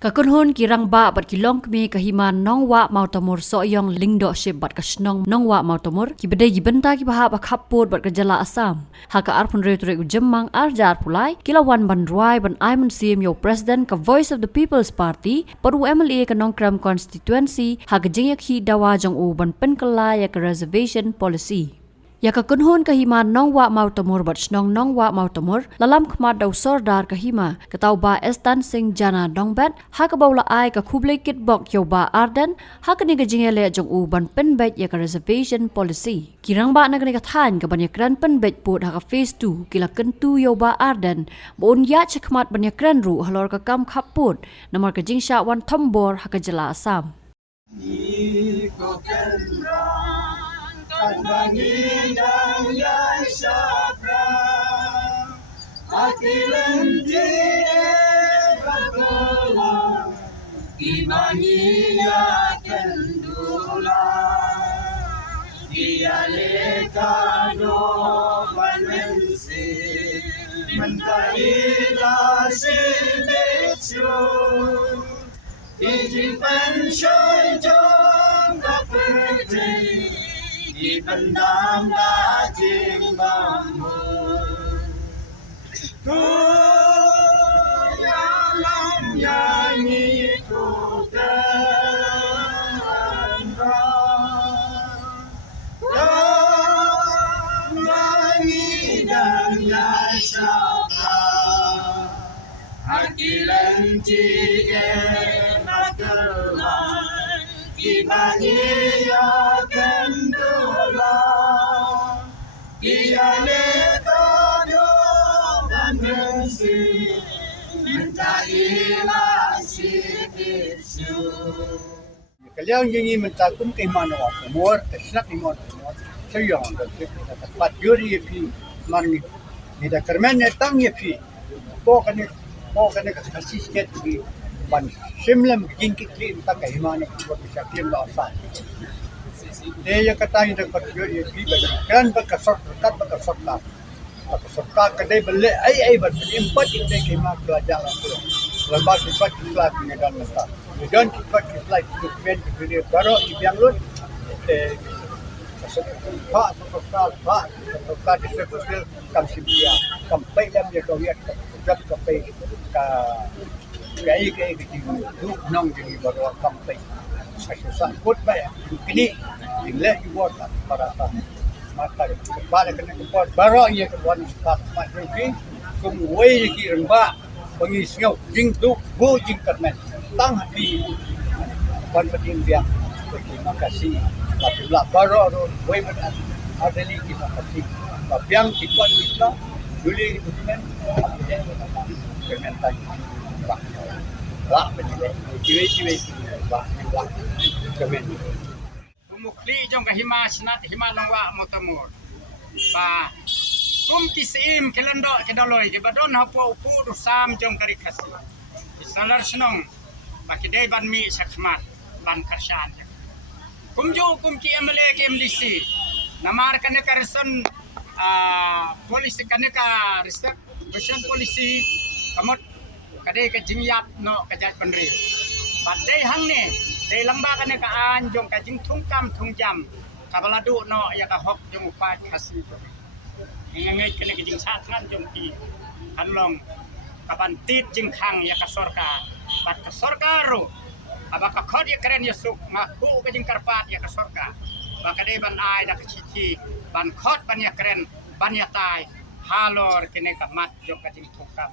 Kakunhon kirang ba bat kilong kami kahiman nong wa mau tamur so yong lingdo ship bat kasnong nong wa mau tamur ki bedai ki benta ki bahap khapot bat kajala asam haka arpun re ture jemmang arjar pulai kilawan ban ruai ban aiman sim yo president ka voice of the people's party paru MLA ka nongkram constituency haka jingyak hi dawa jong u ban penkala ya ka reservation policy ya kakunhon kahiman nong wa mau tamur bat snong nong wa mau tamur lalam khmat dau sordar kahima katau ba estan sing jana dongbet haka baula ai ka khublei kit bok yo ba arden haka ni gajingele jong u ban penbet ya ka reservation policy kirang ba na ka than ka ban ya kran penbet put haka phase 2 kila kentu yo ba arden bon ya chakmat ban ya kran ru halor ka kam khaput namar ka jingsha wan thombor haka jala asam Kandangi dan yai syakra Akilan batula Imani ya kendula Dia lekano manensi Mentahila silitsu Iji pensyoy jom kaperte di pendam daging bangun ku dalam nyanyi ku dan yasyaka akilan cien akelan imani ya kendula ia lekado manesi mentailah sibisu kalian ingin mentakum ke mana umur kesak imon sayang tempat juri pi marni tidak kermen tang ye pi pokoknya kasih sikit di ban simlam jingkit li tak imane buat syaklim la asal dia kata yang dapat juri pi kan bakasot kat bakasot kedai beli ai berempat kita kemak belajar lepas cepat kelas dengan masa dan cepat kelas dokumen video baru yang lu pak disebut kam sibia kampai dalam dia kau lihat kerja kampai cái lúc nông thì bảo là không phải sản xuất vậy kini nilai buat para mata balik kena buat barang yang buat mat rugi kumway ki remba pengisngau jing tu bu jing kermen tang hati ban penting dia terima kasih apabila barang way benar ada lagi makasih yang dibuat kita dulu dokumen kementan lah betul ciwi kemen mukli jong kahima snat hima longwa motamur ba kum kisim kelendo kedaloi ke badon hapo upu sam jong kari khasi salar snong bakidai ban mi sakhmat ban karsan kum ki MLA ke MDC namar kane karson polisi kane ka riset version polisi kamot kadai ke jingyap no kajat penri badai hang ne dai lamba kane ka anjong ka jing thungkam thungjam kabaladu no ya ka hok jong upat khasi ngai kane ke jing satran jong ki kanlong kapan tit jing khang ya ka sorka bat ka sorkaru abaka khod ya keren ya suk ngaku ke jing karpat ya ka sorka bakadai ban ai da ka chithi ban khod ban ya keren ban ya tai halor kene ka mat jong ka jing thungkam